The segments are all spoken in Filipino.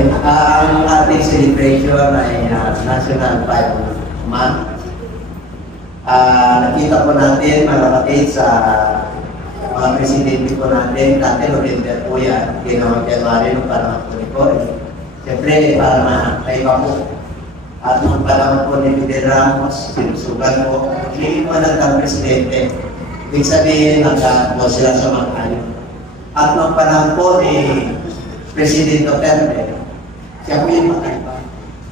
Okay, ang ating celebration ay National Pride Month. Nakita po natin, mga kapatid, sa mga presidente po natin, dati November po yan, ginawang January nung panahon po ni Cory. Siyempre, para maiba po. At nung panahon po ni Fidel Ramos, sinusugan po, hindi po nagtang presidente. Ibig sabihin, nagkaan po sila sa mga kayo. At nung panahon po ni President Duterte, siya po yung makaiba.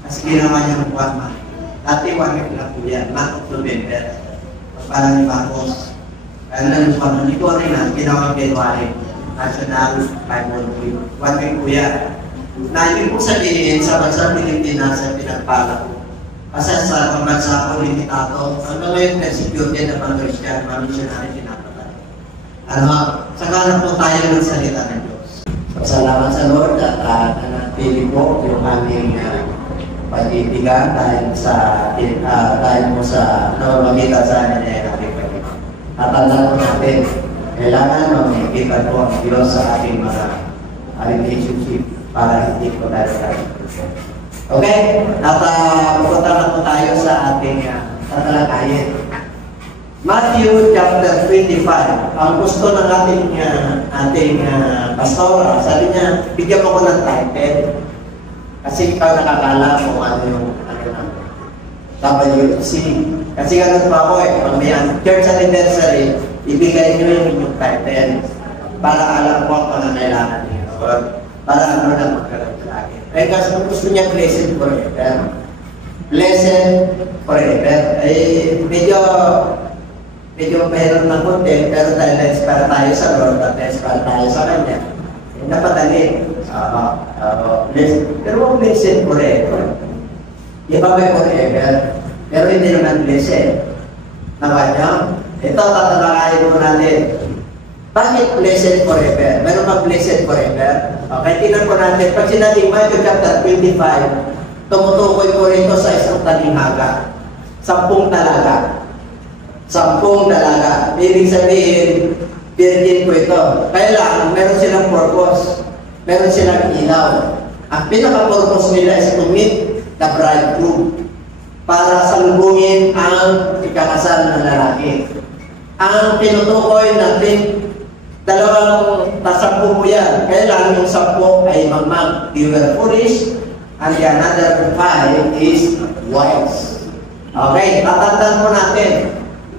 Kasi ginawa niya ng 1 month. Dati 1 week lang po yan, month of November. Para ni Marcos. Kaya lang yung panahon ni Cory na, ginawa ng January, National Pride Month. 1 week po yan. Na hindi po sabihin sa bansa Pilipinas sa pinagpala po. Kasi sa pambansa po, limitado, hanggang ngayon na-security na mga Christian, mga missionary pinapatay. Saka po tayo ng salita ng Diyos. Salamat sa Lord at nanatili po yung aming pag-ibigan dahil mo sa namamagitan sa amin ay natin pag-ibig. At tandaan po natin, kailangan mamamagitan po ang Diyos sa ating mga relationship para hindi po tayo tayo. Okay? At pupunta na po tayo sa ating tatalakayin. Matthew chapter 25. Ang gusto ng ating pastora, sabi niya, bigyan mo ko ng title. Kasi ikaw nakakala kung ano yung WC. Kasi ganun pa ako pag may church anniversary, ibigay niyo yung inyong title para alam ko ang pangangailangan niyo. Para ano na magkaroon lagi. Kasi gusto niya blessed forever. Blessed forever. Medyo mayroon ng konti, pero dahil na-expire tayo sa Lord at na-expire tayo sa Kanya, napadali. Pero huwag blessed forever. Iba may forever, pero hindi naman blessed. Nakanya? Ito, tatalakayin mo natin. Bakit blessed forever? Meron bang blessed forever? Okay, tingnan po natin. Pag sinabing Matthew chapter 25, tumutukoy po rito sa isang talinghaga. 10 talaga. 10 dalaga. Ibig sabihin, virgin po ito. Kaya lang, meron silang purpose. Meron silang ilaw. Ang pinaka-purpose nila is to meet the bridegroom para salubungin ang ikakasal na lalaki. Ang tinutukoy natin, 10 po yan. Kaya lang, yung 10 ay magmag. They were foolish, and the another 5 is wise. Okay, tatandaan po natin.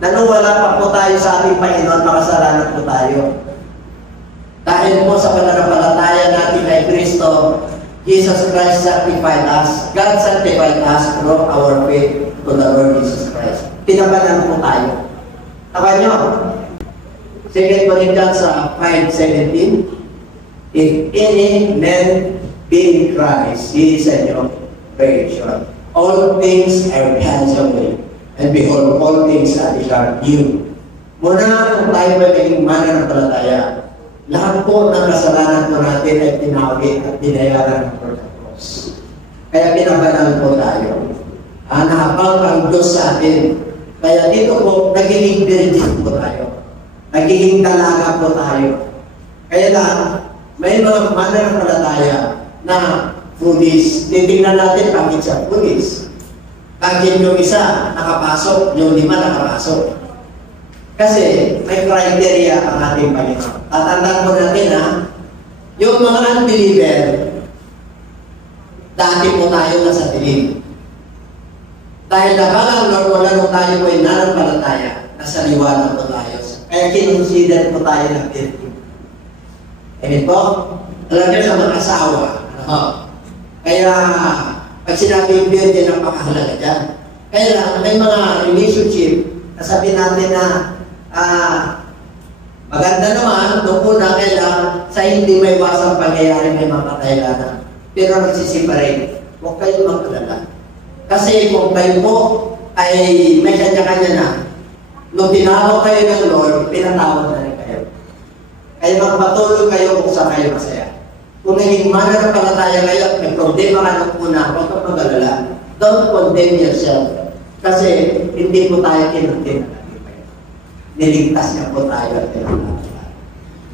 Nanuwala pa po tayo sa ating Panginoon, makasalanan po tayo. Dahil po sa pananampalataya natin kay Kristo, Jesus Christ sanctified us. God sanctified us through our faith to the Lord Jesus Christ. Tinabanan po tayo. Taka nyo, 2 Corinthians 5:17, if any man be in Christ, he is a new creation. All things are passed away. And behold, all things are become new. Muna kung tayo magiging mananampalataya, lahat po ng kasalanan po natin ay tinawid at binayaran ng cross. Kaya pinabanal po tayo. Nahabang ang Diyos sa atin. Kaya dito po, nagiging virgin po tayo. Nagiging dalaga po tayo. Kaya lang, may mga mananampalataya na foolish. Titingnan natin bakit siya foolish. Bakit yung isa nakapasok, yung 5 nakapasok? Kasi may criteria ang ating Panginoon. Tatandaan mo natin yung mga unbeliever, dati po tayo nasa dilim. Dahil nakalang Lord, wala nung tayo po ay nanampalataya, nasa liwanag po tayo. Kaya kinonsider po tayo ng virgin. Amen po? Alam niyo sa mga asawa, kaya pag sinabi yung virgin, napakahalaga dyan. Kaya lang, may mga relationship, nasabi natin na maganda naman, nung una, kailangan sa hindi may wasang pangyayari may makatailanan. Pero nagsisiparate, huwag kayo magkalala. Kasi kung kayo po ay may kanya-kanya na, nung tinawag kayo ng Lord, pinatawag na rin kayo. Kaya magpatuloy kayo kung saan kayo masaya. Kung naging mananampalataya kayo at may problema ka ng una, huwag ka mag-alala. Don't condemn yourself. Kasi hindi po tayo kinuntin. Niligtas niya po tayo at pinaglalala.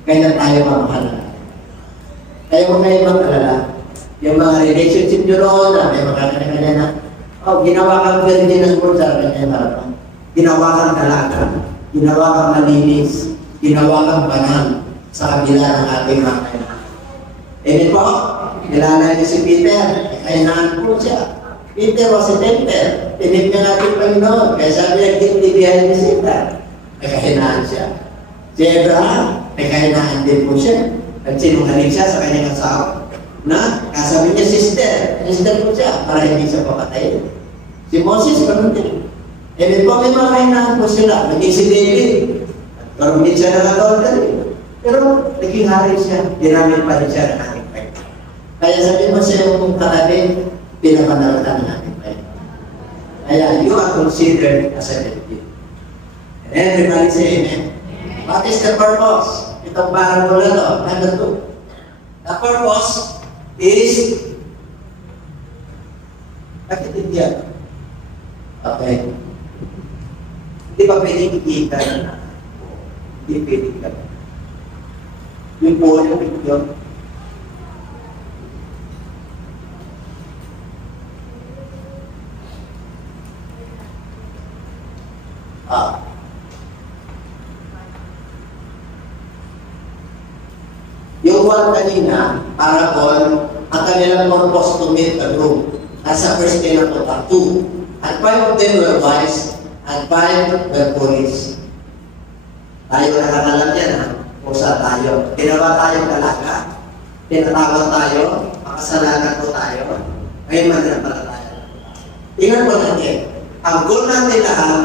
Kaya tayo mamahala. Kaya huwag kayo mag-alala. Yung mga relationship nyo noon, na may makakanya na, ginawa kang virgin ng Lord sa kanya harapan. Ginawa kang dalaga, ginawa kang malinis, ginawa kang banal sa kabila ng ating mga kailangan. Amen po? Kilala niyo si Peter, kainahan po siya. Peter was a tempter. Tinip niya natin Panginoon. Kaya sabi niya, tinitihan niya siya. May kahinaan siya. Si Abraham, may kahinaan din po siya. At sinungaling siya sa kanyang asawa. Na, kasabi niya, sister po siya, para hindi siya papatayin. Si Moses, ganun din. Amen po, may mga kahinaan po sila. Naging si David. Karumit siya ng adultery. Pero, naging hari siya. Ginamit pa rin siya ng ating Panginoon. Kaya sabi mo sa iyong katabi, pinapanalatan ng ating Panginoon. Kaya, you are considered as a victim. And everybody say amen. What is the purpose? Itong parable na ito, ano to? The purpose is bakit hindi yan? Okay. Hindi ba pwedeng ikita na? Hindi pwedeng ka. Yung po yung video. Yung one kanina, parable, ang kanilang purpose to meet the group. Nasa first day na ito, 2. And 5 of them were wise, and 5 were foolish. Tayo nakakalam yan, ha? Kusa tayo. Ginawa tayong dalaga, tinatawag tayo, makasalanan po tayo, ngayon mananampalataya. Tingnan po natin, ang goal natin lahat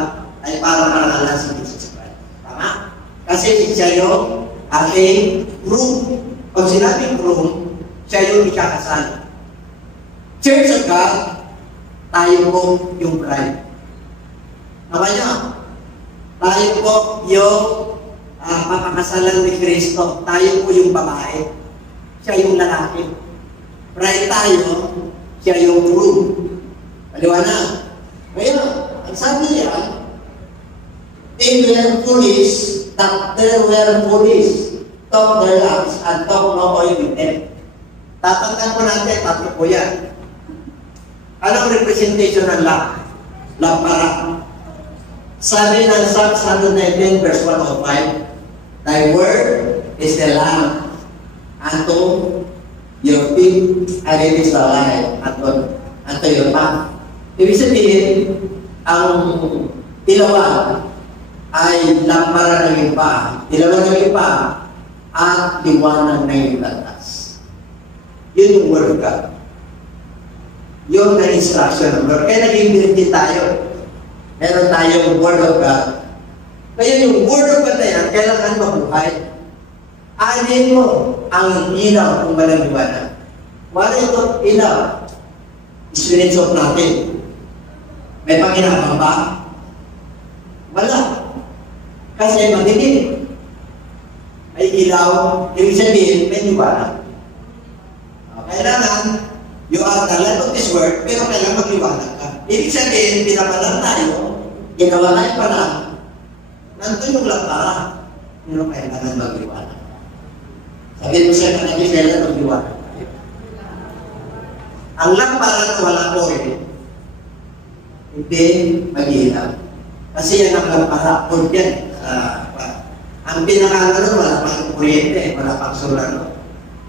ay para marangalan si Jesus Christ. Tama? Kasi siya yung ating groom. Pag sinabing groom, siya yung ikakasal. Church of God, tayo po yung bride. Tama niyo? Tayo po yung papakasalan ni Kristo. Tayo po yung babae. Siya yung lalaki. Bride tayo, siya yung groom. Paliwanag. Ngayon, ang sabi niya, they were foolish, that they were foolish. Talk their lives and talk no oil with them. Tatandaan po natin, tatlo po yan. Anong representation ng love? Love para. Sabi ng Psalm 119 verse 105, thy word is the lamp unto your feet, and it is the light unto your path. Ibig sabihin, ang ilawan ay lampara ng ipa. Ilawan ng ipa at liwanag ng iyong landas. Yun yung word of God. Yun na instruction ng Lord. Kaya naging birthday tayo. Meron tayong word of God. Kaya yung word of God na yan, kailangan mabuhay. Alin mo ang ilaw kung walang liwanag. Wala ito ilaw. Spirit of natin. May panginabang ba? Wala. Kasi madilim. May ilaw, ibig sabihin, may liwanag. Kailangan, you are the light of this world, pero kailangan magliwanag ka. Ibig sabihin, pinapalang tayo, ginawa tayo pala, nandun yung lampara, pero kailangan magliwanag. Sabihin mo siya, kailangan magliwanag tayo. Ang lampara na walang oil, hindi mag-ilaw. Kasi yan ang lampara, oil yan. Ang pinakangalo, wala pang kuryente, wala pang solar.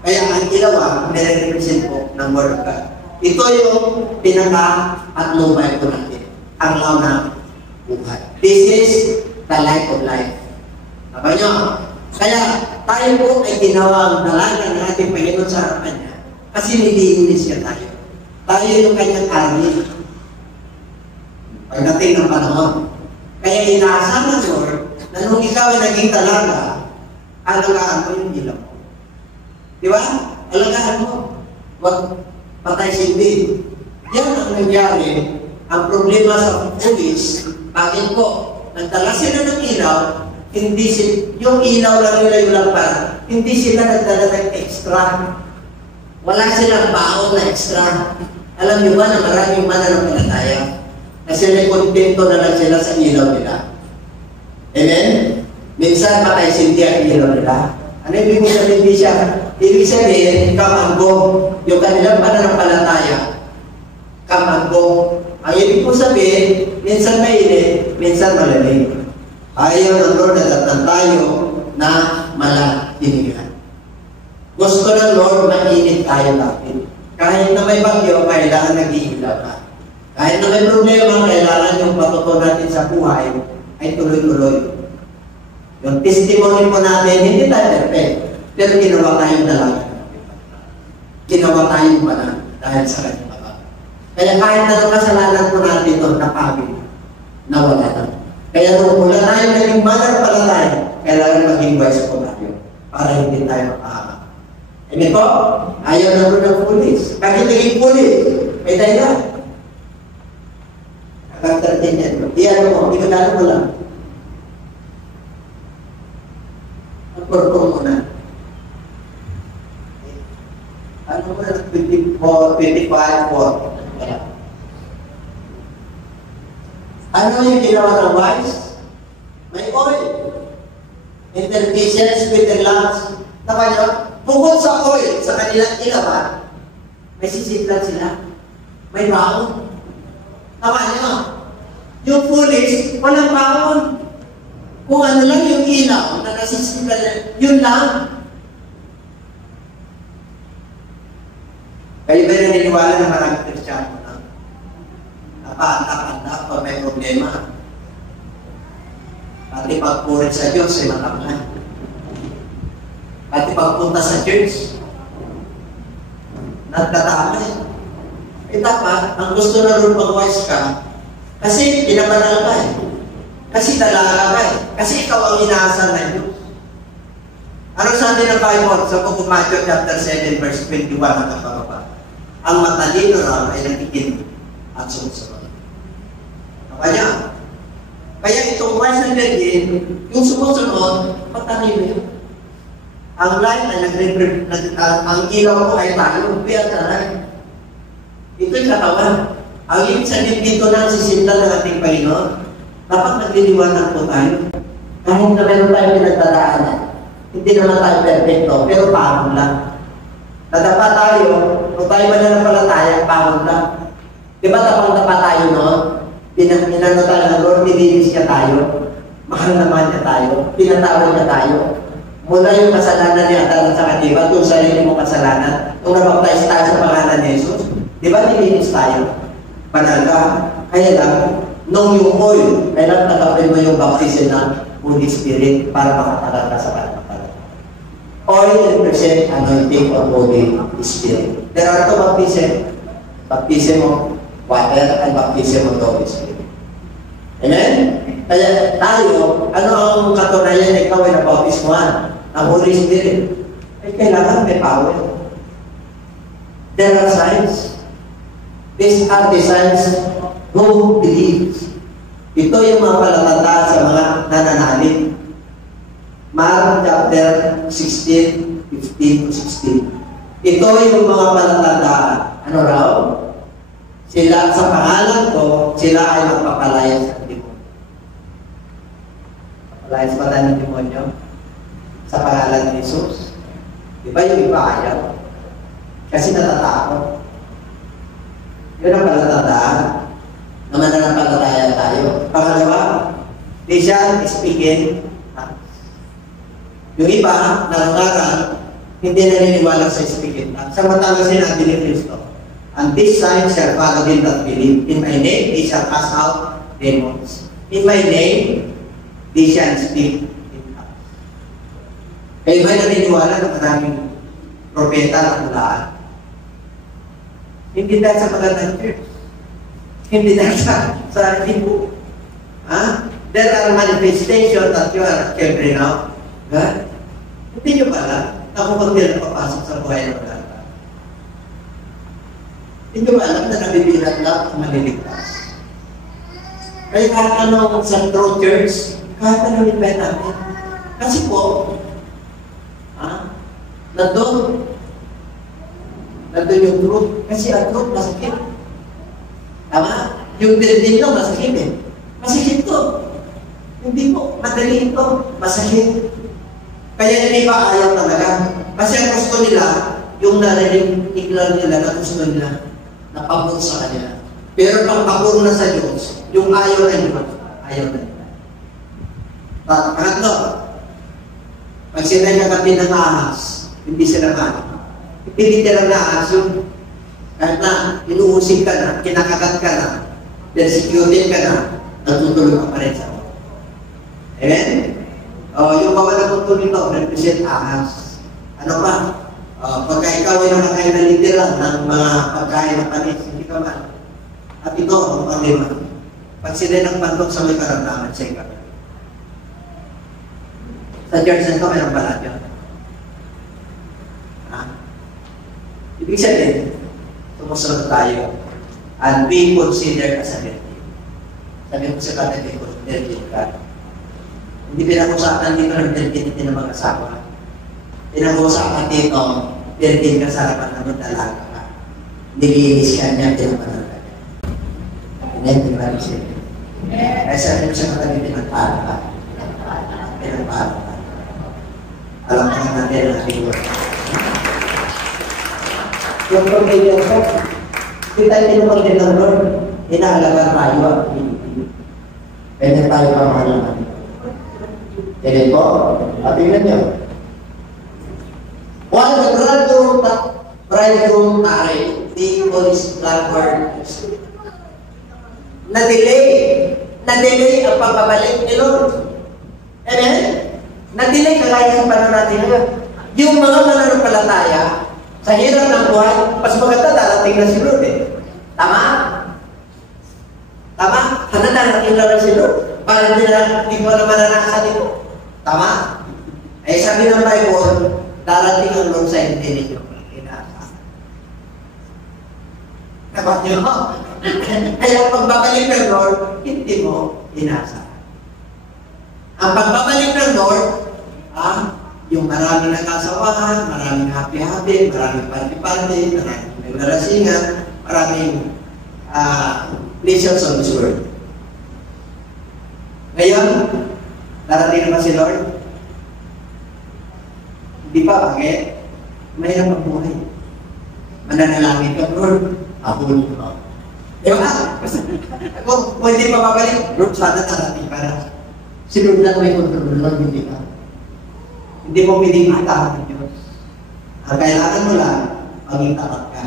Kaya ang ilaw, nire-represent po ng Word of God. Ito yung pinaka-atnubay po natin. Ang law na buhay. This is the light of life. Tama nyo? Kaya tayo po ay ginawang dalaga ng ating Panginoon sa harapan niya. Kasi nililinis niya tayo. Tayo yung kanyang army. Pagdating ng panahon. Kaya inaasahan ng Lord na nung ikaw ay naging dalaga, alagaan mo yung ilaw mo. Di ba? Alagaan mo. Huwag patay sindi. Yan ang nangyari. Ang problema sa police, bakit po? Nagdala sila ng ilaw, hindi yung ilaw lang nila yung lampara, hindi sila nagdala ng extra. Wala silang baon na extra. Alam niyo ba na maraming mananampalataya? Kasi may kontento na lang sila sa ilaw nila. Amen? Minsan patay sindi ang ilaw nila. Ano ibig sabihin hindi siya? Ibig sabihin, kamanggong. Yung kanilang pananampalataya, kamanggong. Ang ibig ko sabihin, minsan mainit, minsan malamig. Ayaw ng Lord na datang tayo na malakinigan. Gusto ng Lord, mainit tayo natin. Kahit na may bagyo, kailangan nag-iilaw ka. Kahit na may problema, kailangan yung patuto natin sa buhay ay tuloy-tuloy. Yung testimony po natin, hindi tayo perfect, pero ginawa tayong dalaga. Ginawa tayong banal dahil sa kanyang pagkakas. Kaya kahit na kasalanan po natin doon, napagod, nawala na. Kaya nung mula tayo naging mananampalataya, kailangan maging wise po tayo para hindi tayo makahamak. Hindi po, ayaw na rin ng pulis. Bakit naging pulis? May dahilan. Nakag-13 yan. Iyan mo, ikalala mo lang. Purpong muna. Ano mo na 24, 25, 4. Ano yung ginawa ng wise? May oil. Intervisions with the lungs. Tama nyo? Bukod sa oil, sa kanilang ilawan, may sisiplan sila. May baon. Tama nyo? Yung foolish, walang baon. Kung ano lang yung ilaw na nasisipan, yun lang. Kayo ba naniniwala na maraming Kristiyano na napaatak-atak pag may problema? Pati pagpurit sa Diyos ay makamlan. Pati pagpunta sa church, nagtatamay. Eh dapat, ang gusto na rin mag-wise ka, kasi pinabanal ka eh. Kasi talaga ka eh. Kasi ikaw ang inaasal ng Diyos. Ano sabi ng Bible sa Book of Matthew chapter 7 verse 21 hanggang pababa? Ang matalino raw ay nakikinig at sumusunod. Apa niya? Kaya itong wise na virgin, yung sumusunod, matalino yun. Ang light ay ang ilaw ko ay tayo. Kaya tayo. Ito'y katawan. Ang ibig sabihin dito ng sisinta ng ating Panginoon, dapat nagliliwanag po tayo. Kahit na meron tayong pinagdadaanan, hindi naman tayo perfecto, pero pangod lang. Nadapa tayo, kung tayo mananampalataya, pangod lang. Di ba tapang-tapa tayo noon? Pinano tayo ng Lord, nililis niya tayo. Mahal naman niya tayo. Pinatawad niya tayo. Mula yung kasalanan niya at sa katiba, kung sarili mo kasalanan, kung nabaptize tayo sa pangalan ni Jesus, di ba nililis tayo? Banal ka. Kaya lang, nung yung oil, kailangan tagapin mo yung baptism ng Holy Spirit para makatagal ka sa pananampalataya. Oil represent anointing of Holy Spirit. There are two baptism. Baptism of water and baptism of Holy Spirit. Amen? Kaya tayo, ano ang katunayan na ikaw ay nabautismuhan ng Holy Spirit? Ay kailangan may power. There are signs. These are the signs who believes. Ito yung mga palatandaan sa mga nananalig. Mark chapter 16, 15 to 16. Ito yung mga palatandaan. Ano raw? Sila, sa pangalan ko, sila ay magpapalaya sa demonyo. Papalaya sa pala ng demonyo? Sa pangalan ni Jesus? Di ba yung iba ayaw? Kasi natatakot. Yun ang palatandaan na mananampalataya tayo. Pangalawa, di siya speaking. Yung iba, nangangaral, hindi naniniwala sa speaking. Samantalang sinabi ni Kristo, and this sign shall follow them that believe. In my name, they shall cast out demons. In my name, they shall speak in tongues. Kayo ba naniniwala na maraming propeta na pulaan? Hindi dahil sa magandang church. Hindi dahil sa libo. There are manifestations that you are carrying out. Hindi nyo pala na kung hindi na papasok sa buhay ng maganda. Hindi nyo alam na nabibilat lang ang maliligtas. Kaya kahit anong sa true church, kahit anong invite natin. Kasi po, nandun yung truth. Kasi ang truth masakit. Tama? Yung building lang masakit eh. Masakit to. Hindi po, madali ito. Masakit. Kaya yung iba ayaw talaga. Kasi ang gusto nila, yung narinig lang nila na gusto nila, napabot sa kanila. Pero pag pabor na sa Diyos, yung ayaw na nila, ayaw na nila. Pangatlo, pag sila kagabi ng ahas, hindi sila mahal. Pinitira na ahas yun. Kahit na, inuusig ka na, kinakagat ka na, persecuted ka na, natutulog ka pa rin sa Diyos. Amen? Yung bawal na punto nito, represent ahas. Ano pa? Pagka ikaw ay nakakain na literal ng mga pagkain na panis, hindi ka man. At ito, ang panglima. Pag sila nagpantok sa may karamdaman sa ikaw. Sa church na ito, mayroong balat yun. Ibig sabihin, tumusunod tayo and be considered as a virgin. Sabi ko sa kanya, virgin ka. Hindi pinag-usapan dito ng virginity ng mga asawa. Pinag-usapan dito, virgin ka sa harapan ng dalaga ka. Nilinis ka niya, tinapanan ka niya. Hindi ba rin siya? Kaya sabi ko sa kanya, pinagpara ka. Pinagpara ka. Alam ka natin ang ating word. Yung pagkakas ko, kita tinumag din ng Lord, inaalaga tayo at pinipili. Pwede tayo pamahalan natin. Ganyan po, at tingnan nyo. While the bridegroom tarried, the police blackboard na-delay ang pagbabalik ni Lord. Amen? Na-delay kagaya sa paano natin ngayon. Yung mga mananampalataya, sa hirap ng buhay, mas maganda darating na si Lord eh. Tama? Tama? Sana darating na si Lord. Para hindi mo naman nanakasan ito. Tama? Eh sabi ng Bible, darating ang Lord sa hindi ninyo. Inaasahan. Dapat nyo? Kaya pagbabalik ng Lord, hindi mo inaasahan. Ang pagbabalik ng Lord, yung maraming nagkasawahan, maraming happy-happy, maraming party-party, maraming naglarasingan, maraming pleasures on this world. Ngayon, darating naman si Lord? Hindi pa, bakit? Mahirap ang buhay. Mananalangin ka, Lord, ako mo. Diba? Kung hindi pa babalik, Lord, sana darating para si Lord lang may kontrol, Lord, hindi ka. Hindi mo pinipitahan ng Diyos. Ang kailangan mo lang, maging tapat ka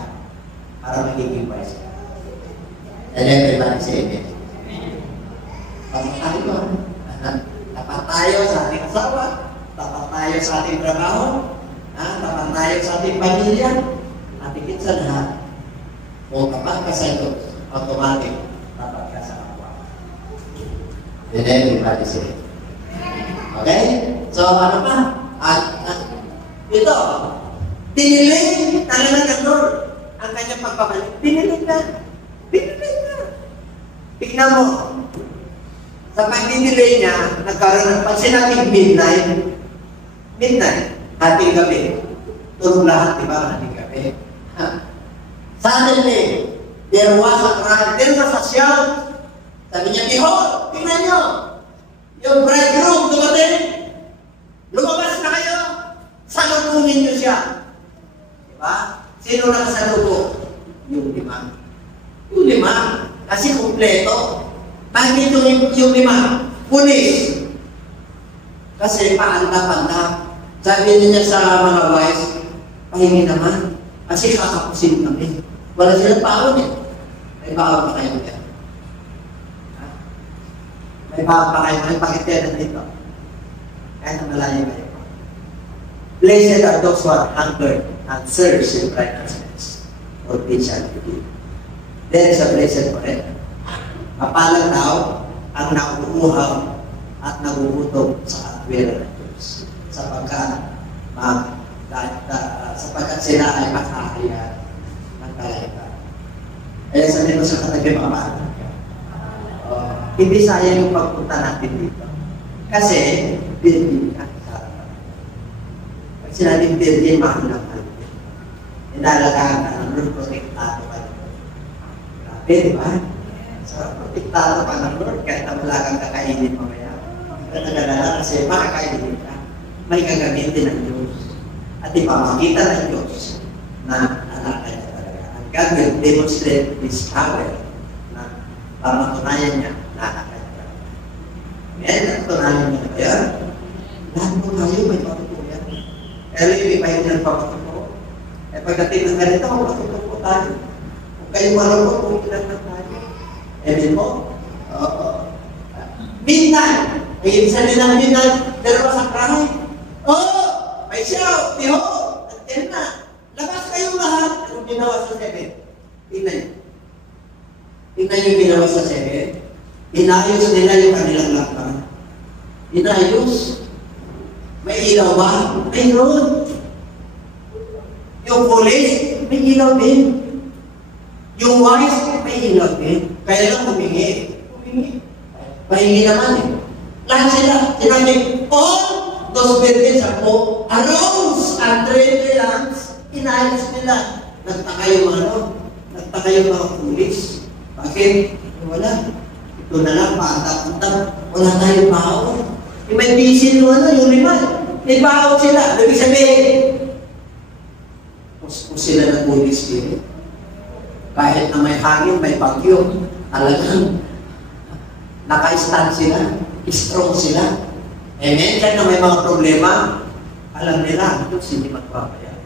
para magiging wise ka. And everybody say amen. Tapat tayo sa ating asawa, tapat tayo sa ating trabaho, tapat tayo sa ating pamilya, at higit sa lahat, kung tapat ka sa Diyos, automatic, tapat ka sa kapwa. And everybody say amen. Okay? So, ano pa? Ito, dinilig talaga ng Lord ang kanyang pagpapalik. Dinilig na. Dinilig na. Tignan mo. Sa pag-dinilay niya, nagkaroon ng pag sinabing midnight, ating gabi. Tulog lahat, di ba? Ating gabi. Suddenly, there was a cry, there was a shout. Sabi niya, behold, tingnan niyo, yung bridegroom dumating. Lumabas na kayo. Salubungin niyo siya. Diba? Sino nakasalubong? Yung 5. Yung 5. Kasi kumpleto. Bakit yung 5? Pulis. Kasi paanda-panda. Sabi niya sa mga wise, pahingi naman. Kasi kakapusin kami. Wala silang paon eh. May paon pa kayo dyan. May paon pa kayo. May pakityan dito. Kahit na malayo kayo. Blessed are those who are hungered and thirst in righteousness, for they shall be filled. There is a blessed forever. Kapalang tao ang nauuhaw at nagugutom sa katwiran ng Diyos. Sapagkat sila ay makakaya ng kalahita. Kaya sabi ko sa katabi mga bata, hindi sayang yung pagpunta natin dito. Kasi, virgin ka sa harapan. Pag sinabing virgin, makulang ka. Inalagaan ka ng Lord, protektado ka ng Lord. Grabe, di ba? So, protektado ka ng Lord, kahit na wala kang kakainin mamaya. Nagdadala kasi makakainin ka. may gagamitin ng Diyos. At ipapakita ng Diyos na anak niya talaga. And God will demonstrate His power na pamatunayan niya na anak niya talaga. Amen? Natunayan niya ba yan? Lahat po tayo may patutuyan. Pero yung may pahingan patutupo. Eh pagdating ng ganito, patutupo tayo. Kung kayo marunong, kung ilan na tayo. Amen po? Midnight. Ay, isa din ang midnight. Pero sa kahay. May shout. Behold. Nandiyan na. Labas kayong lahat. Anong ginawa sa 7? Tingnan. Tingnan yung ginawa sa 7. Inayos nila yung kanilang lakban. Inayos. May ilaw ba? Mayroon. Yung police, may ilaw din. Yung wise, may ilaw din. Kaya lang humingi. Pahingi naman eh. Lahat sila, sinabi, all those buildings ako, arose and trained the lamps, inayos nila. Nagtaka yung nagtaka yung mga pulis. Bakit? Wala. Ito na lang, patak-patak. Wala tayong baon. May bisin yung 5. May baon sila. Ibig sabihin, kung sila ng pulis din, kahit na may hangin, may bagyo, talagang naka-stand sila, strong sila. Amen? Kaya na may mga problema, alam nila, ito hindi magpapaya.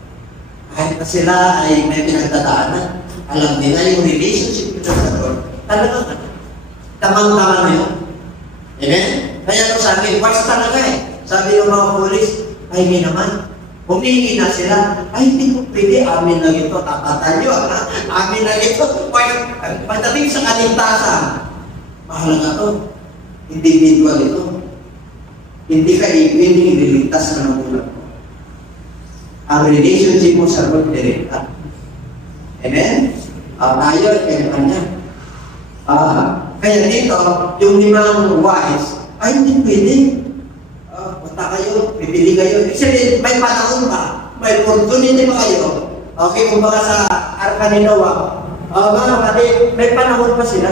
Kahit na sila ay may pinagdadaanan, alam nila yung relationship nila sa Lord. Talagang tamang-tama na yun. Amen? Kaya ito sabi, wise talaga eh. Sabi ng mga pulis, ay hindi naman. Humingi na sila, ay hindi ko pwede, amin na ito, tapatan nyo, amin na ito. Pagdating sa kaligtasan, mahalaga to. Individual ito. Hindi ka pwedeng ililigtas ka ng ulam mo. Ang relationship mo sa Lord, direkta. Amen? Tayo ay kanya-kanya. Kaya dito, yung 5 wise, ay hindi pwede. Punta kayo, pipili kayo. Actually, may panahon ba? May opportunity ba kayo? Okay, kung baka sa Arka ni Noah, may panahon pa sila.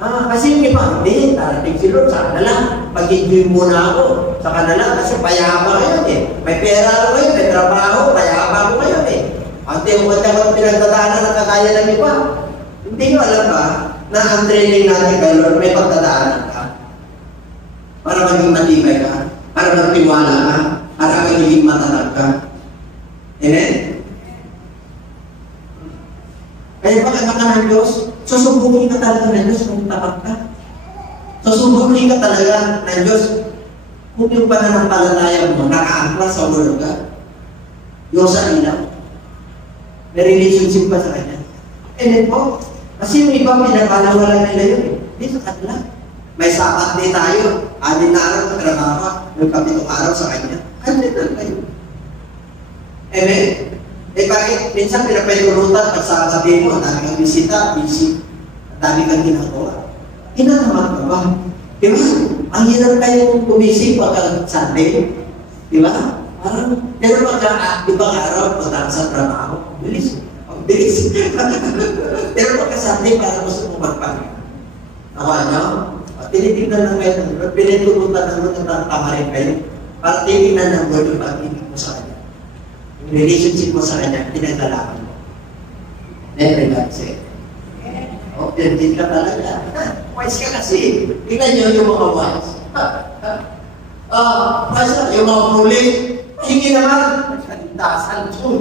Kasi yung iba, hindi, darating si Lord, saka na lang, pag-enjoy muna ako, saka na lang, kasi payapa ngayon eh. May pera ako ngayon, may trabaho, payapa ako ngayon eh. At yung matyagang pinagdadaanan ng kakaya ng iba, hindi nyo alam ba, na ang training natin kay Lord, may pagdadaanan ka. Para maging matibay ka, para magtiwala ka, para magiging matatag ka. Amen? Kaya pag anak ka ng Diyos, susubukin ka talaga ng Diyos kung tapat ka. Susubukin ka talaga ng Diyos kung yung pananampalataya mo nakaangkla sa Word ka. Yung sa ilaw. May relationship pa sa Kanya. Amen po? Kasi yung iba pinapanawalan nila yun. Hindi sa kanila. May sapat din tayo. 6 na araw na trabaho. Yung 7 araw sa Kanya. Kanya na kayo. Amen? Bakit? Minsan pinapayurutan pag sa sabi mo, ang dami kang bisita, busy. Ang dami kang ginagawa. Hinanaman ka ba? Di ba? Ang hirap kayong gumising pagka Sunday. Di ba? Parang, pero pagka ibang araw, pagka sa trabaho, bilis. Ang bilis. Pero pagka Sunday, parang gusto mo magpahinga. Nakuha nyo? Tinitignan ng kayo ng Lord, piniturutan ng Lord at tama rin kayo. Para titignan ng Lord yung pag-ibig mo sa Kanya. Yung relationship mo sa Kanya, pinaglalakad mo. Then, relax eh. Din ka talaga. Wise ka kasi. Tingnan nyo yung mga wise. Yung mga police, hindi naman. Kalintasan ito.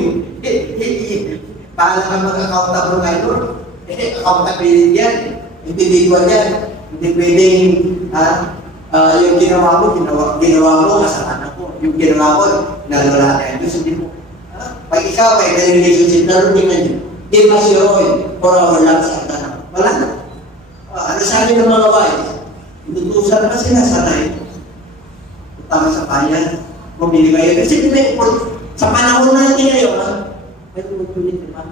Paano ka mag-accountable kay Lord? Accountability yan. Individual yan. Hindi pwedeng yung ginawa mo, kasalanan ko. Yung ginawa ko, nalala tayo. Diyos, hindi mo. Pag ikaw ay may relationship na rin, tingnan nyo. Di ba si Roy, for our lives at anak? Wala na. Ano sabi ng mga wise? Inutusan pa sila sanay. Utang sa bayan, bumili kayo. Kasi sa panahon natin ngayon, may opportunity pa.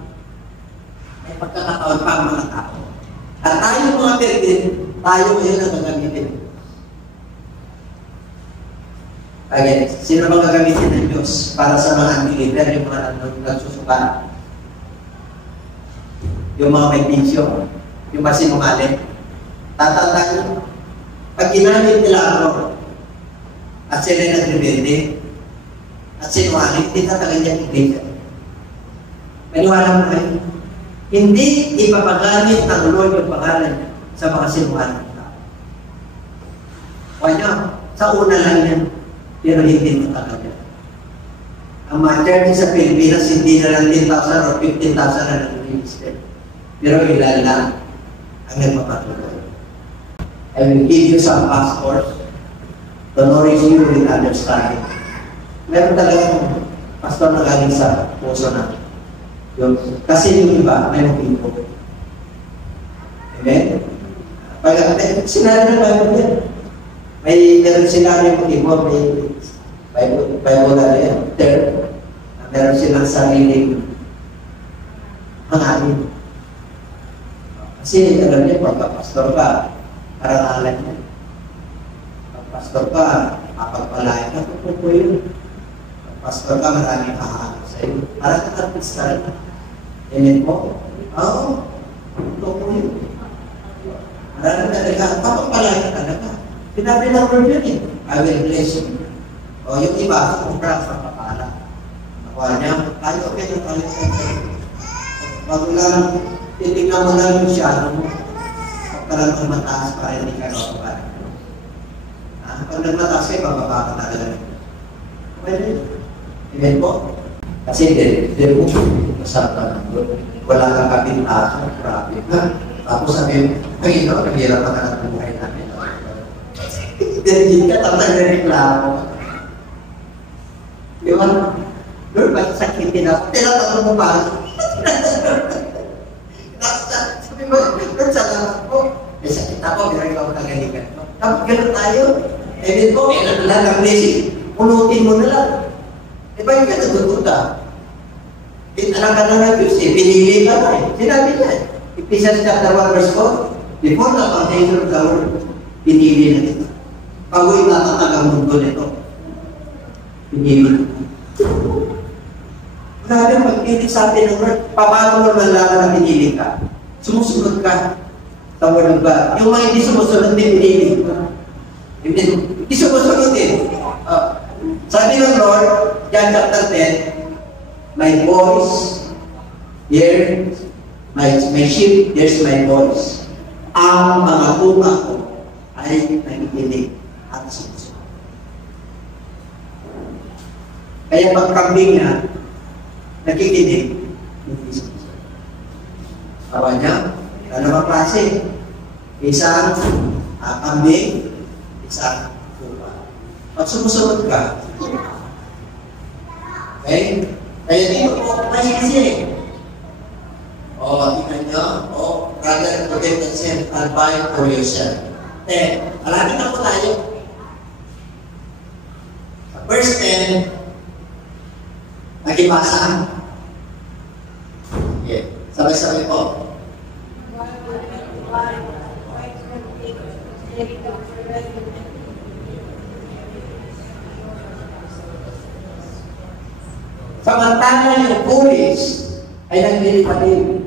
May pagkakataon pa ang mga tao. At tayo mga virgin, tayo ngayon ang gagamitin. Again, sino bang gagamitin ng Diyos para sa mga unbeliever, yung mga nagsusuka? Yung mga may bisyo, yung masinungaling. Tatandaan nyo, pag ginamit nila ako, at sila nagrebelde, at sinungaling, titatagal niya iglesia. Maniwala mo kayo? Hindi ipapagamit ng Lord yung pangalan niya sa mga sinungaling tao. Kanya, sa una lang yan, pero hindi matagal yan. Ang mga church sa Pilipinas, hindi na lang 10,000 or 15,000 na nag-register. Pero ilan lang ang nagpapatuloy. I will give you some passports to nourish you with understanding. Meron talagang pastor na galing sa puso na. Kasi yung iba, may motibo. Amen? Sinabi na Bible yan. Meron sila yung motibo, may Bible na yan. Meron silang sariling hanganin. Kasi alam niya, pagka-pastor ka, parangalan niya. Pag-pastor ka, mapagpalain ka, totoo po yun. Pag-pastor ka, maraming kahanap sa iyo. Parang ka-artist ka rin. Amen po? Oo. Totoo po yun. Maraming talaga, mapagpalain ka talaga. Sinabi ng Lord yun eh. I will bless you. O yung iba, kumpara sa papala. Nakuha niya, tayo okay na tayo sa iyo. Bago lang, titignan mo lang yung shadow mo. Pagkalang kung mataas para hindi ka nakapagpala. Pag nagmataas kayo, bababa ka talaga. Pwede. Amen po? Kasi hindi mo masarap ka ng Lord. Wala kang kapintasan, grabe ka. Tapos sabi mo, Panginoon, naghirap ka ng buhay namin. Hindi ka tapos nagreklamo. Di ba? Lord, ba't sakitin ako? Tinatanong mo pa. Sabi mo, Lord, salamat po. Eh, sakit ako, pero ikaw kagalikan ko. Tapos gano'n tayo. Eh, po, lang ang blessing. Punutin mo na lang. Eh, ba yung ka nagdududa? Alam ka na ng Diyos eh, pinili ka na eh. Sinabi niya eh. Ephesians chapter 1 verse 4, before the foundation of the world, pinili na ito. Pagoy natatag ang mundo nito. Pinili. Grabe, pagpili sa atin ng Lord, paano mo malaman na pinili ka? Sumusunod ka sa word of God. Yung mga hindi sumusunod din, pinili ka. Hindi sumusunod din. Sabi ng Lord, John chapter 10, my voice, hear, my sheep, hears my voice. Ang mga tuma ko ay nakikinig at sumusunod. Kaya pagkambing na, nakikinig, hindi sumusunod. Tawa niya, dalawang klase. Isang kambing, isang tuma. Pag sumusunod ka, okay? Kaya dito po, kasi tingnan nyo, rather protect yourself and buy for yourself. Alagin na po tayo. Sa verse 10, nakibasa. Okay. Sabay-sabay po. Samantala yung pulis ay naglilipatin.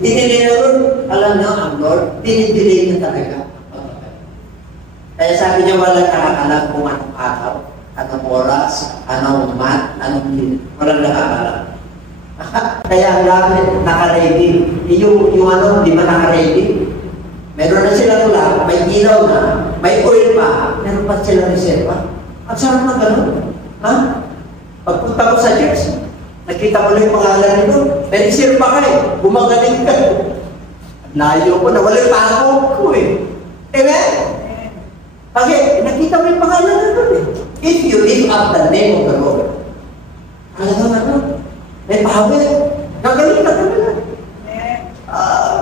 Dinilay na Lord, alam nyo ang Lord, dinidilay na talaga. Kaya sabi niya, walang nakakalam kung anong araw, anong oras, anong month, anong year. Walang nakakalam. Kaya ang gamit, naka-ready. Yung ano, di ba naka-ready? Meron na silang lang, may ilaw na, may oil pa, meron pa silang reserva. Ang sarap na gano'n. Pagpunta ko sa church, nakita mo na yung pangalan nito, may reserva ka eh, gumagaling ka. Layo ko na, wala yung pangako ko eh. Amen? Bakit? Nakita mo yung pangalan nito eh. If you live up the name of the Lord, alam na, may power, gagaling ka talaga.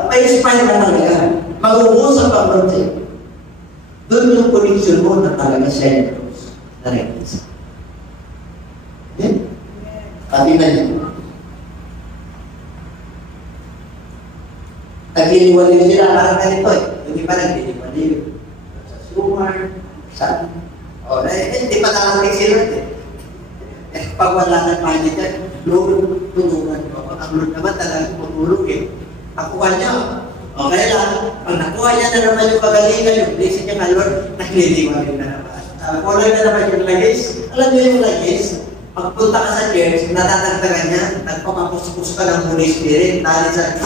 May inspire ka talaga. Mag-uusap ang Lord sa'yo. Doon yung connection mo na talaga siya yung Diyos na rin. Pati na yun. Nagliliwaliw sila parang ganito eh. Yung iba nagliliwaliw. Sa sumar, saan? Hindi pa nakating sila eh. Pag wala ng pangit yan, Lord, tulungan ko. Ang Lord naman talagang matulog eh. Nakuha niya. Okay lang. Pag nakuha niya na naman yung kagalingan, yung blessing niya nga, Lord, nagliliwaliw na naman. Kulang na naman yung lagis. Alam niyo yung lagis? Pagpunta ka sa church, natatagtagan niya, nagpapapuskus ka ng Holy Spirit, dahil sa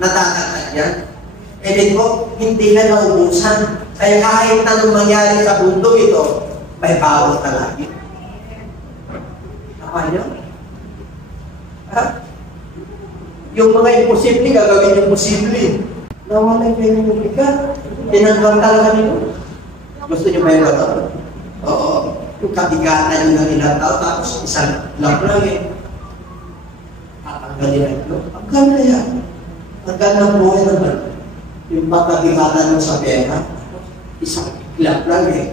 natatagtag yan. E dito, hindi na naubusan. Kaya kahit anong mangyari sa mundo ito, may bawas na lagi. Apa niyo? Ha? Yung mga imposible, gagawin yung posible. Nawalay kayo yung bigat. Tinanggal talaga nito. Gusto niyo ba yung ito? Oo. Yung kabigatan yung ilang tao, tapos isang lang eh. Tatanggalin na ito. Ang ganda yan. Ang ganda ng buhay naman. Yung pagkabigatan mo sa pera, isang lang eh.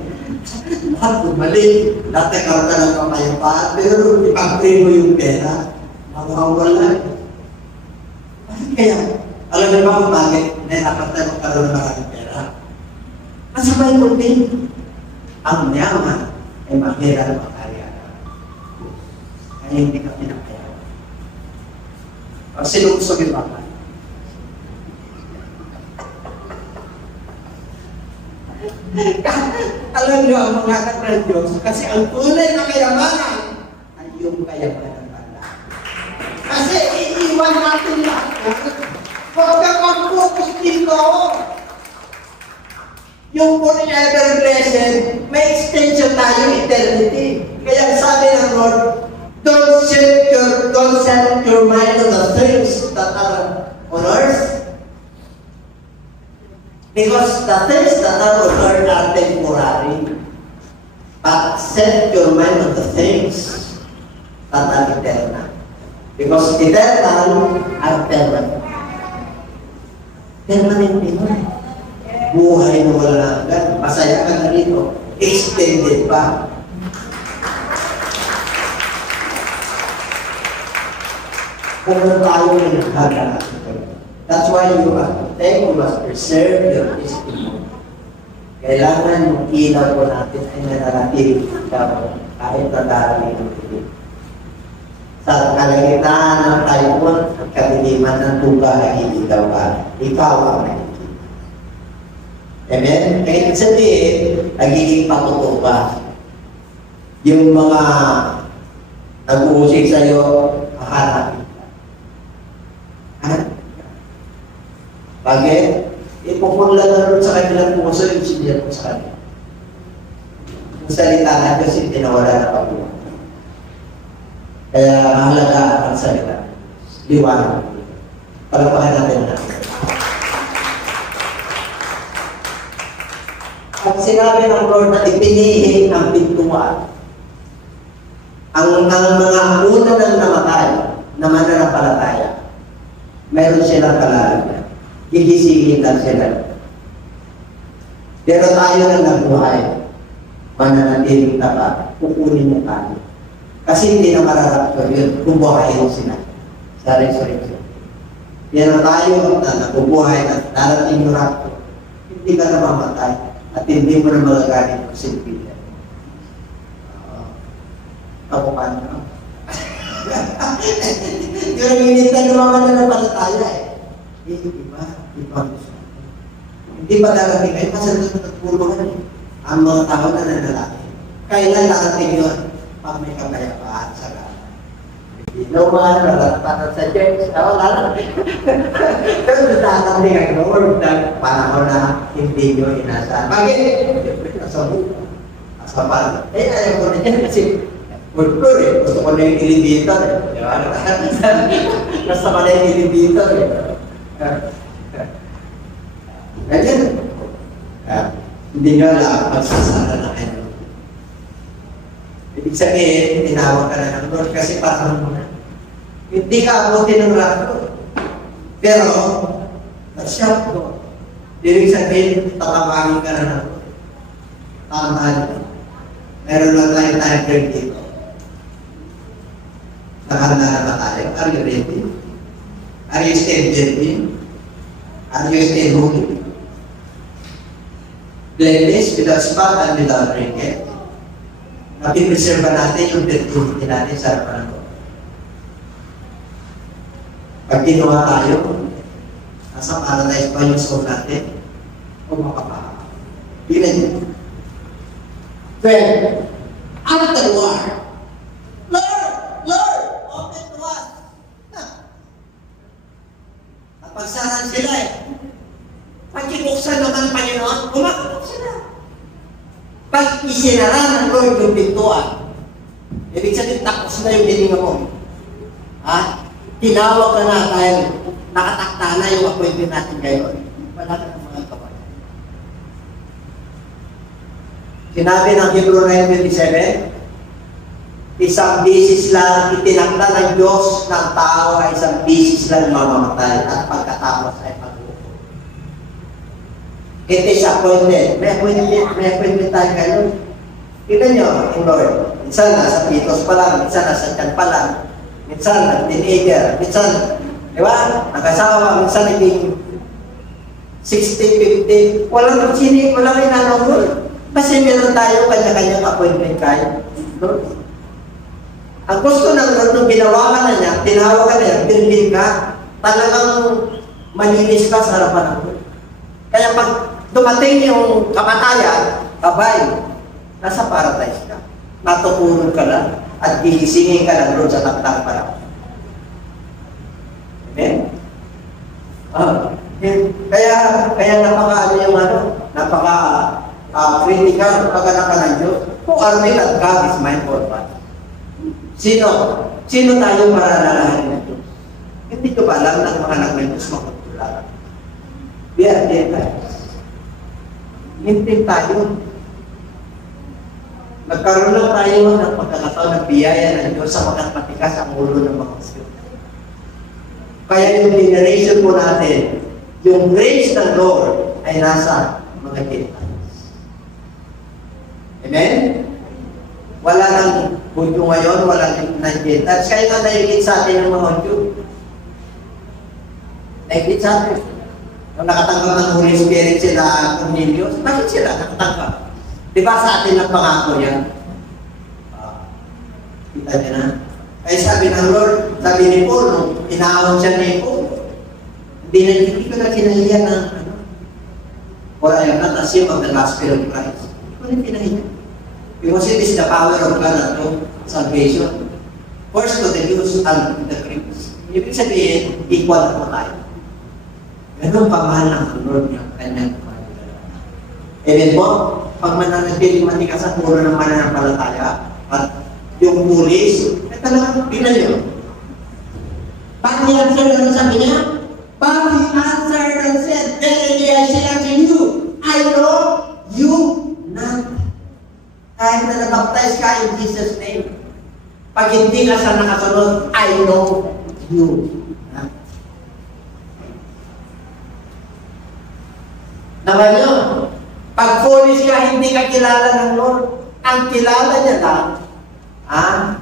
Mahal, mali. Dati karoon ka ng kapayapaan, pero ipag-pray mo yung pera, makakawala. Bakit kaya? Alam niyo ba kung bakit? Dapat tayo magkaroon ng maraming pera. Masabay mo din. Ang yaman ay mahirap makarya. Kaya hindi ka pinakaya. Pag sinusog yung baka. Alam niyo ang mga anak ng Diyos, kasi ang tunay na kayamanan ay yung kayamanan ng bala. Kasi iiwan natin lahat. Huwag kang mag-focus dito. Yung forever blessed, may extension tayo eternity. Kaya sabi ng Lord, don't set your mind on the things that are on earth. Because the things that are on earth are temporary. But set your mind on the things that are eternal. Because eternal are permanent. Permanent yun. Buhay na wala hanggan. Masaya ka na rito. Extended pa. Kung tayo na naghahanap. That's why you must preserve your testimony. Kailangan yung ilaw po natin ay nananatili kahit na darating ang pilit. Sa kalagitnaan ng taipon at kadiliman ng tuga ay ilaw ka. Ikaw ang nakikita. Amen? Kaya sabihin, nagiging patuto ka. Yung mga nag-uusig sa'yo, hahanapin ka. Ha? Bakit? Ipupunla na rin sa kanilang puso yung sinira mo sa kanila. Ang salita na Diyos, hindi nawala na pag-uwan. Kaya mahalaga ang salita. Liwanag. Palapakan natin na. At sinabi ng Lord na ipinihin ang pintuan. Ang mga una nang namatay, na mananampalataya, meron silang kalalagyan. Gigisingin lang sila. Pero tayo na nabuhay, mananatiling tapat, kukunin mo tayo. Kasi hindi na mararapto yun, bubuhayin sila sa resurrection. Pero tayo na nabubuhay na darating yung rapto, hindi ka na mamatay. At hindi mo na magagamit ang silbihan. Ako pa na. Yung initan naman na napalataya eh. Hindi pa darating kayo, masalit na nagpuluhan eh. Ang mga tao na nanalaki. Kailan darating yun? Pag may kapayapaan sa gana. Inuman, naratapan sa church, wala lang. Pero darating ang Lord, panahon na hindi nyo inasahan. Bakit? Nasa buka. Nasa pala. Ayaw ko na dyan kasi multur eh. Gusto ko na yung elevator eh. Nasa pala yung elevator eh. Ganyan. Hindi nga lang magsasara na kayo. Ibig sabihin, tinawag ka na ng Lord kasi parang mo na. Hindi ka abutin ng rapto. Pero, nag-shout ko. Ibig sabihin, tatamangin ka na ng Lord. Tamahan ka. Meron lang tayong time frame dito. Nakahanda na ba tayo? Are you ready? Are you still building? Are you still moving? Blameless, without spot and without wrinkle. Napipreserve natin yung virginity natin sa harapan ng Lord. Pag ginawa tayo, nasa paradise pa yung soul natin, o makapahal. Tingnan niyo. 12. Afterward, Lord, Lord, open to us. Napagsaran sila eh. Pagkibuksan naman, Panginoon, kumakabok sila. Pag isinara ng Lord yung pintuan, ibig sabihin, tapos na yung hininga mo. Ha? Tinawag ka na dahil nakatakta na yung appointment natin ngayon. Wala ka ng mga kapatid. Sinabi ng Hebrew 9:27, isang bisis lang itinakda ng Diyos ng tao ay isang bisis lang mamamatay at pagkatapos ay pag-upo. It is appointed. May appointment tayo ngayon. Tignan nyo, yung Lord. Minsan nasa pitos pa lang, minsan nasa tiyan pa lang, minsan teenager, minsan, di ba? Nag-asawa, minsan naging 60, 50. Walang sinig, walang inanong. Kasi meron tayo kanya-kanyang appointment kayo. Lord. Ang gusto ng Lord, nung ginawa ka na niya, tinawag ka na niya, binibig ka, talagang malinis ka sa harapan ng Lord. Kaya pag dumating yung kamatayan, kabay, nasa paradise ka. Natutunan ka na at gigisingin ka ng Lord sa taktang para. Amen? Kaya napaka yung critical pag-anak ka ng Diyos. Who are we that God is mindful of us? Sino tayo mararanahan ng Diyos? Hindi ko ba alam ng mga anak ng Diyos makapulala? We are Gentiles. Hindi tayo. Nagkaroon lang tayo ng pagkakataon ng biyaya ng Diyos sa matikas ang ulo ng mga Kristiyan. Kaya yung generation po natin, yung grace ng Lord ay nasa mga Gentiles. Amen? Wala nang Hudyo ngayon, wala nang Gentiles. Kaya nga naigit sa atin ng mga Hudyo. Naigit sa atin. Nung nakatanggap ng Holy Spirit sila, Cornelius, bakit sila nakatanggap? Di ba sa atin ang pangako yan? Kita niya na. Kaya sabi ng Lord, sabi ni Paul, nung inaawag siya ni Paul, hindi ko na kinahiya ng for I am not ashamed of the gospel of Christ. Hindi ko na kinahiya. Because it is the power of God unto salvation. First to the Jews and to the Greeks. Ibig sabihin, equal na po tayo. Ganun pamahal ng Lord niya, kanyang pamahal. Amen po? Pag mananatiling matikas ang puro ng mananampalataya, at yung pulis, talagang tingnan nyo. Pag ni-answer na sabi niya, but he answered and said, verily I say unto you, I know you not. Kahit na nabaptize ka in Jesus' name, pag hindi ka sa nakasunod, I know you not. Naman nyo, pag foolish ka, hindi ka kilala ng Lord. Ang kilala niya lang,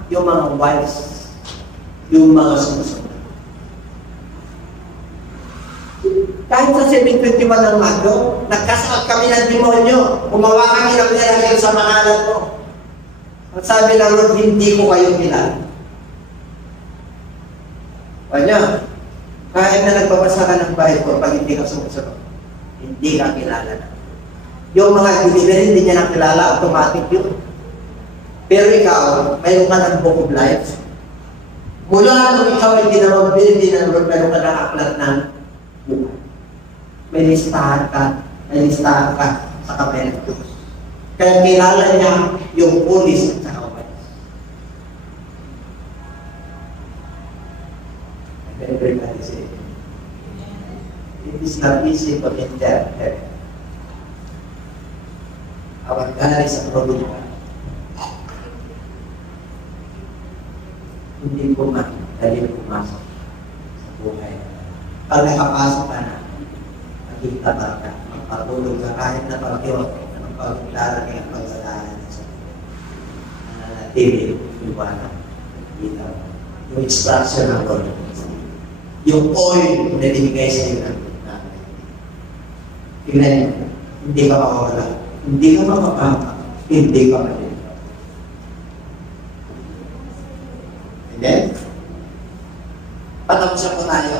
yung mga wise, yung mga sumusunod. Kahit sa 721 ng Mago, nagkasakot kami ng demonyo, gumawa kami ng miracle sa pangalan mo. Ang sabi ng Lord, hindi ko kayo kilala. Kanya, kahit na nagbabasa ka ng Bible, pag hindi ka sumusunod, hindi ka kilala na. Yung mga delivery, hindi niya nakilala, automatic yun. Pero ikaw, mayroon ka ng book of life. Mula nung ikaw ay ginawang binibin ng Lord, mayroon ka ng aklat ng buhay. May listahan ka sa kamay ng Diyos. Kaya kilala niya yung pulis at saka wise. Everybody say, it is not easy to enter heaven. Our God is a provider. Hindi po madali pumasok sa buhay. Pag nakapasok ka na, magkita ka, magpatulog ka kahit na pag-iwag, magpaglalagay ang pagsalahan sa nananatili, iwanan, kita mo. Yung instruction ng Lord. Yung oil na binigay sa iyo ng natin. Tingnan niyo, hindi ka makawala. Hindi ka makapapa. Hindi ka malilito. Amen? Patapusan po tayo.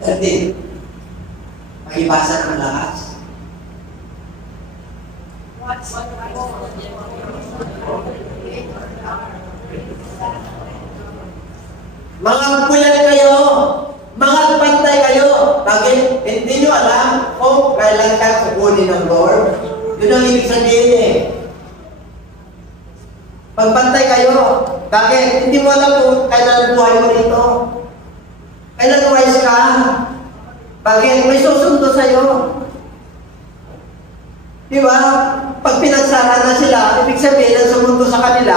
13. Mag-ibasa ng lakas. Mga puyat kayo, mga pantay kayo. Bakit? Hindi nyo alam kung kailan ka kukunin ng Lord. Yun ang ibig sabihin eh. Pagpantay kayo. Bakit? Hindi mo alam kung kailan buhay mo dito. Kailan wise ka. Bakit? May susundo sa'yo. Diba? Pag pinagsara na sila, ibig sabihin ang sumundo sa kanila,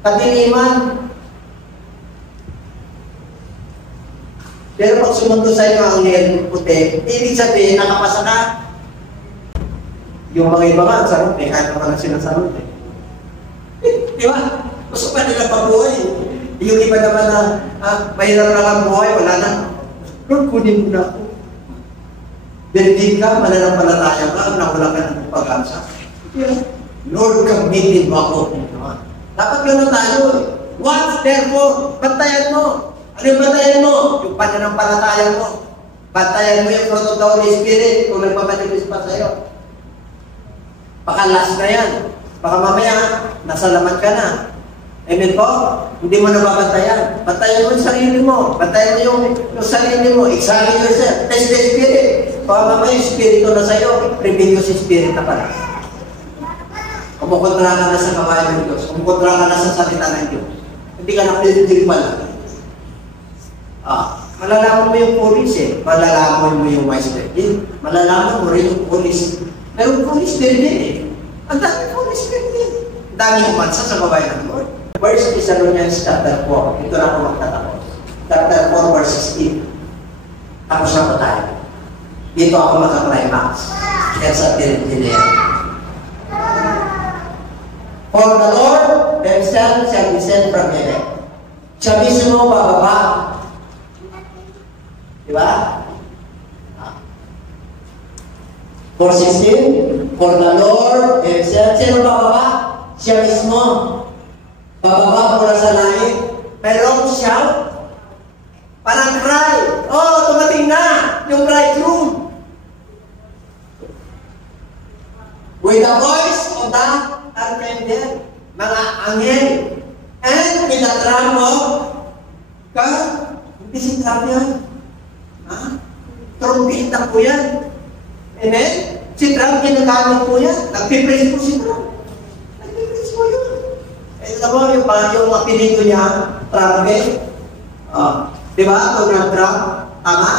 kadiliman. Pero pag sumunod sa inyo ang anghel puti, ibig sabihin, nakapasa ka. Yung mga iba nga, sarot eh, kahit naman sila sarot eh. Di ba? Gusto pa nila pag-buhay. Yung iba naman na, mahirap na lang buhay, wala na. Lord, kunin mo na ako. Birthday ka, mananampalataya ka, nawala ka ng pag-asa. Lord, gamitin mo ako. Dapat gano'n tayo eh. What? Therefore, bantayan mo. Ano yung bantayan mo? Yung pananampalataya mo. Bantayan mo yung fruit of the Holy Spirit kung nagpapanibis pa sa'yo. Baka last na yan. Baka mamaya, nasa laman ka na. Amen po? Hindi mo nababantayan. Bantayan mo yung sarili mo. Bantayan mo yung sarili mo. Examine yourself. Test the Spirit. Baka mamaya yung Spirito na sa'yo, rebellious Spirit na pala. Kumukontra ka na sa kawayan ng Diyos. Kumukontra ka na sa salita ng Diyos. Hindi ka na-pilipil pala. Malalaman mo yung police eh. Malalaman mo yung vice president. Malalaman mo rin yung police. Pero police din eh. Ang dami police din eh. Ang dami umansa sa kabayan ng Lord. 1 Thessalonians chapter 4. Ito na ako magtatapos. Chapter 4 verse 16. Tapos na po tayo. Dito ako maka-climax. Kaya sa tinitinian. For the Lord himself shall descend from heaven. Siya mismo bababa. Diba? Verse 16, for the Lord himself, sino bababa? Siya mismo. Bababa mula sa langit. Mayroong shout. Parang cry. Oh, tumating na yung bridegroom. With the voice of the archangel, mga anghel. And with the drum of God. Hindi si drum yan. Trumpita po yan. Amen? Si Trump ginagamit po yan. Nagpipraise po si Trump. Nagpipraise po yun. Alam mo, yung apelido niya, Trump eh. Diba? Kung nag-Trump, tama?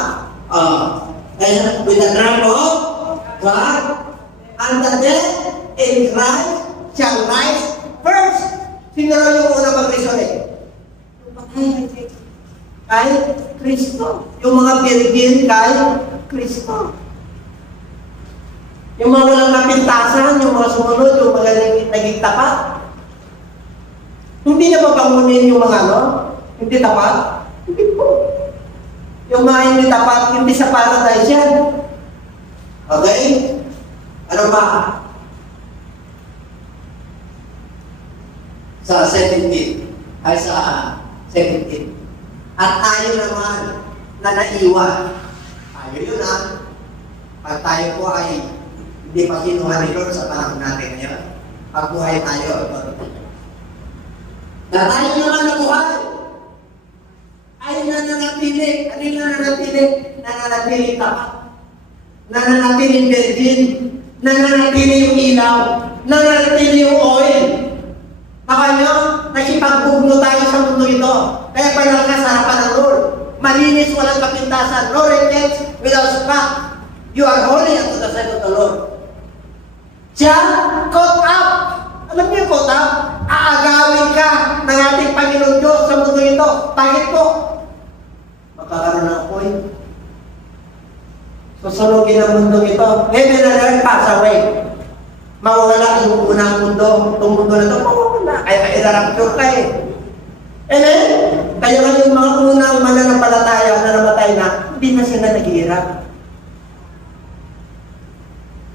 And with the Trump of God, and the dead in Christ shall rise first. Sino yung una mag-resurrect? Kay Kristo. Yung mga birgin kay Kristo. Yung mga walang kapintasan, yung mga sumunod, yung mga naging tapat. Hindi niya papangunin yung mga hindi tapat. Hindi po. Yung mga hindi tapat, hindi sa paradise yan. Okay? Ano ba? Sa 17. Ay sa 17. At tayo naman na naiwan. Tayo yun Pag tayo po ay hindi pa kinuha ni Lord sa panahon natin ngayon. Pagbuhay tayo. Na tayo naman nabuhay. Ay nananatili. Ano yung nananatili? Nananatili tapat. Nananatili virgin. Nananatili yung ilaw. Nananatili yung oil. Makanyo, nakipagbugno tayo sa mundo ito. Kaya panal ka sa harapan ng Lord. Malinis, walang kapintasan. No regrets, without spot. You are holy unto the sight of the Lord. Siya, caught up. Alam niyo caught up? Aagawin ka ng ating Panginoon Diyos sa mundo ito. Bakit po? Magkakaroon ng apoy. Susunogin ang mundo ito. Heaven and earth pass away. Mawawala yung unang mundo. Itong mundo na ito, mawawala. Kaya irarapture ka eh. Amen? Kaya nga yung mga unang mananampalataya na namatay na, hindi na sila naghihirap.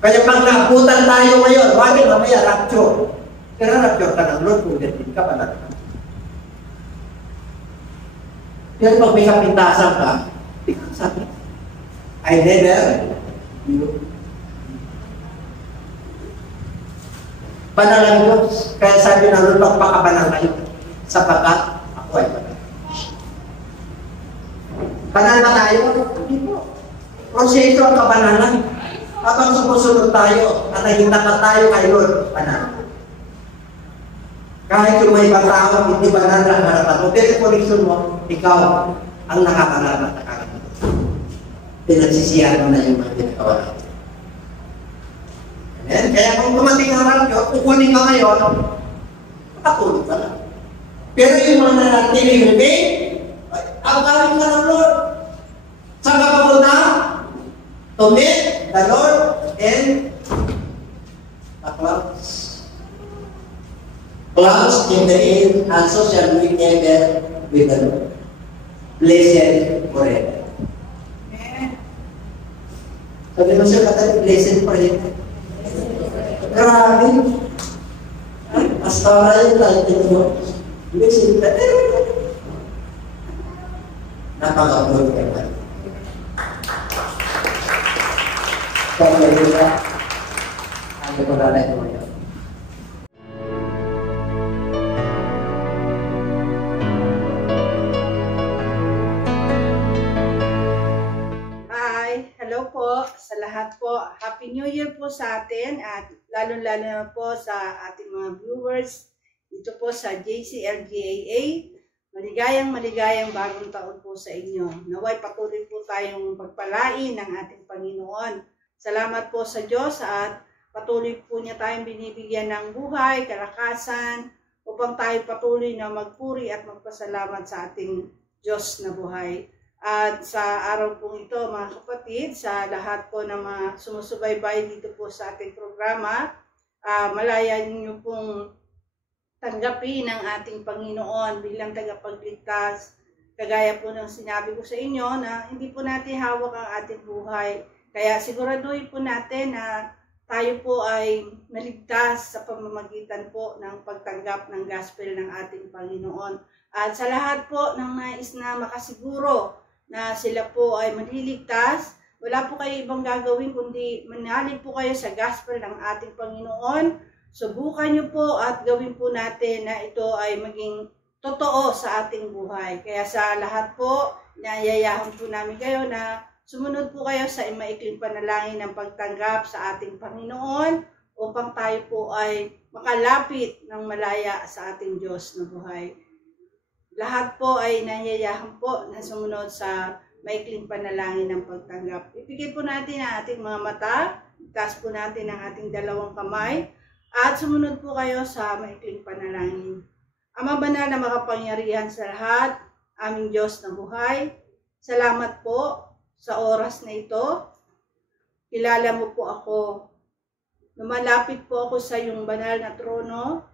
Kaya pag naabutan tayo ngayon, bakit mamaya rapture? Pero rapture ka ng Lord kung ganyan ka pala. Pero pag may kapintasan ka, hindi ka sabi, I never knew. Banal ang Diyos. Kaya sabi na rin, magpakabanal kayo sapagkat ako ay banal. Banal ba tayo? Hindi po. Proseso ang kabanalan. Habang sumusunod tayo at naging tayo kay Lord, banal. Kahit yung may ibang tao, hindi banal ang harapan mo. Pero connection mo, ikaw ang nakabanal at nakakalimutan. Pinagsisiyan mo na yung mga ginagawa natin. Kaya kung tumating ang radyo, kukunin ka ngayon, makatulog ka lang. Pero yung mga nanatiling remain, ang galing ka ng Lord. Saan ka papunta? To meet the Lord and the clouds. Clouds in the air, and so shall we ever with the Lord. Blessed forever. Sabi mo siya kata, blessed forever. Grabe. Astara yung title mo. Blessed forever. Napaka-good ka ba? Kaya kita, ano ko lalay mo yun? Hi! Hello po sa lahat po. Happy New Year po sa atin at lalo-lalo na po sa ating mga viewers dito po sa JCLGAA. Maligayang bagong taon po sa inyo. Naway patuloy po tayong pagpalain ng ating Panginoon. Salamat po sa Diyos at patuloy po niya tayong binibigyan ng buhay, kalakasan, upang tayo patuloy na magpuri at magpasalamat sa ating Diyos na buhay. At sa araw pong ito, mga kapatid, sa lahat po ng mga sumusubaybay dito po sa ating programa, malaya niyo pong tanggapin ang ating Panginoon bilang tagapagligtas. Kagaya po ng sinabi ko sa inyo na hindi po natin hawak ang ating buhay. Kaya siguraduhin po natin na tayo po ay naligtas sa pamamagitan po ng pagtanggap ng gospel ng ating Panginoon. At sa lahat po ng nais na makasiguro na sila po ay maliligtas, wala po kayo ibang gagawin kundi manalig po kayo sa gospel ng ating Panginoon. Subukan nyo po at gawin po natin na ito ay maging totoo sa ating buhay. Kaya sa lahat po, nayayahan po namin kayo na sumunod po kayo sa maikling panalangin ng pagtanggap sa ating Panginoon upang tayo po ay makalapit ng malaya sa ating Diyos na buhay. Lahat po ay nanyayahan po na sumunod sa maikling panalangin ng pagtanggap. Ipikit po natin ang ating mga mata, itaas po natin ang ating dalawang kamay, at sumunod po kayo sa maikling panalangin. Ama banal na makapangyarihan sa lahat, aming Diyos na buhay, salamat po sa oras na ito. Kilala mo po ako. Lumalapit po ako sa iyong banal na trono.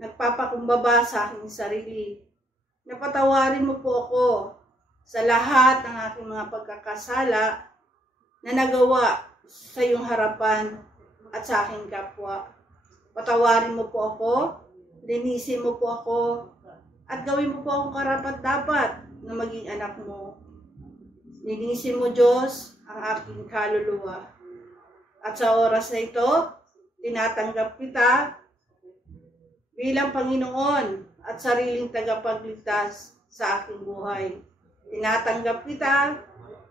Nagpapakumbaba sa aking sarili. Napatawarin mo po ako sa lahat ng aking mga pagkakasala na nagawa sa iyong harapan at sa aking kapwa. Patawarin mo po ako, linisin mo po ako, at gawin mo po akong karapat-dapat na maging anak mo. Linisin mo, Diyos, ang aking kaluluwa. At sa oras na ito, tinatanggap kita bilang Panginoon at sariling tagapagligtas sa aking buhay. Tinatanggap kita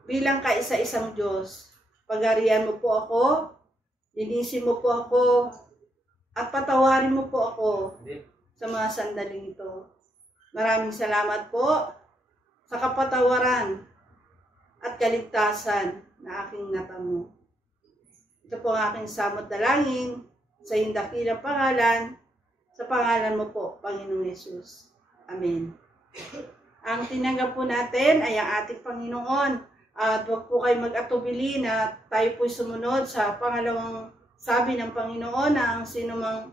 bilang kaisa-isang Diyos. Pagarian mo po ako, linisin mo po ako, at patawarin mo po ako sa mga sandaling ito. Maraming salamat po sa kapatawaran at kaligtasan na aking natamo. Ito po ang aking samot dalangin sa iyong dakilang pangalan, sa pangalan mo po, Panginoong Yesus. Amen. Ang tinanggap po natin ay ang ating Panginoon. At huwag po kayo mag-atubili na tayo po sumunod sa pangalawang sabi ng Panginoon na ang sinumang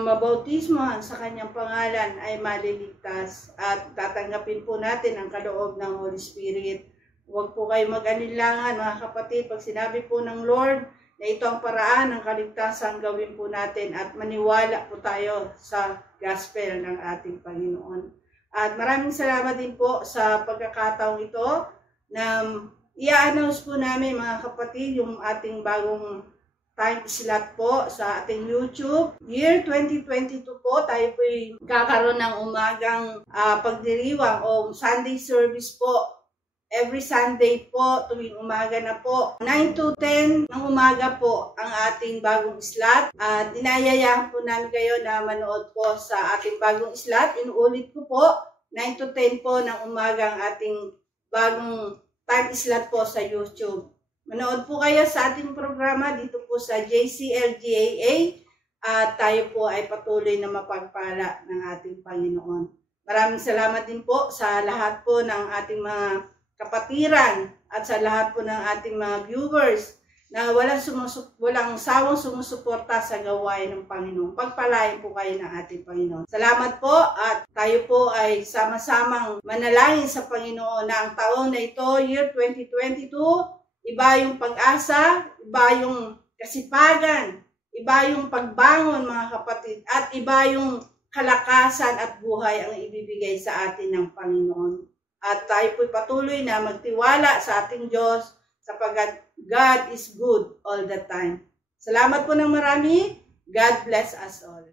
mabautismohan sa kanyang pangalan ay maliligtas. At tatanggapin po natin ang kaloob ng Holy Spirit. Huwag po kayo mag-alinlangan, mga kapatid, pag sinabi po ng Lord na ito ang paraan ng kaligtasan, gawin po natin at maniwala po tayo sa gospel ng ating Panginoon. At maraming salamat din po sa pagkakataong ito na i-announce po namin, mga kapatid, yung ating bagong time slot po sa ating YouTube. Year 2022 po, tayo po kakaroon ng umagang pagdiriwang o Sunday service po. Every Sunday po, tuwing umaga na po, 9 to 10 ng umaga po ang ating bagong slot. At inayayahan po namin kayo na manood po sa ating bagong slot. Inuulit ko po, 9 to 10 po ng umaga ang ating bagong time slot po sa YouTube. Manood po kayo sa ating programa dito po sa JCLGAA at tayo po ay patuloy na mapagpala ng ating Panginoon. Maraming salamat din po sa lahat po ng ating mga kapatiran at sa lahat po ng ating mga viewers na walang sawang sumusuporta sa gawain ng Panginoon. Pagpalain po kayo ng ating Panginoon. Salamat po at tayo po ay sama-samang manalangin sa Panginoon na ang taon na ito, year 2022, iba yung pag-asa, iba yung kasipagan, iba yung pagbangon mga kapatid, at iba yung kalakasan at buhay ang ibibigay sa atin ng Panginoon. At tayo po'y patuloy na magtiwala sa ating Diyos sapagkat God is good all the time. Salamat po ng marami. God bless us all.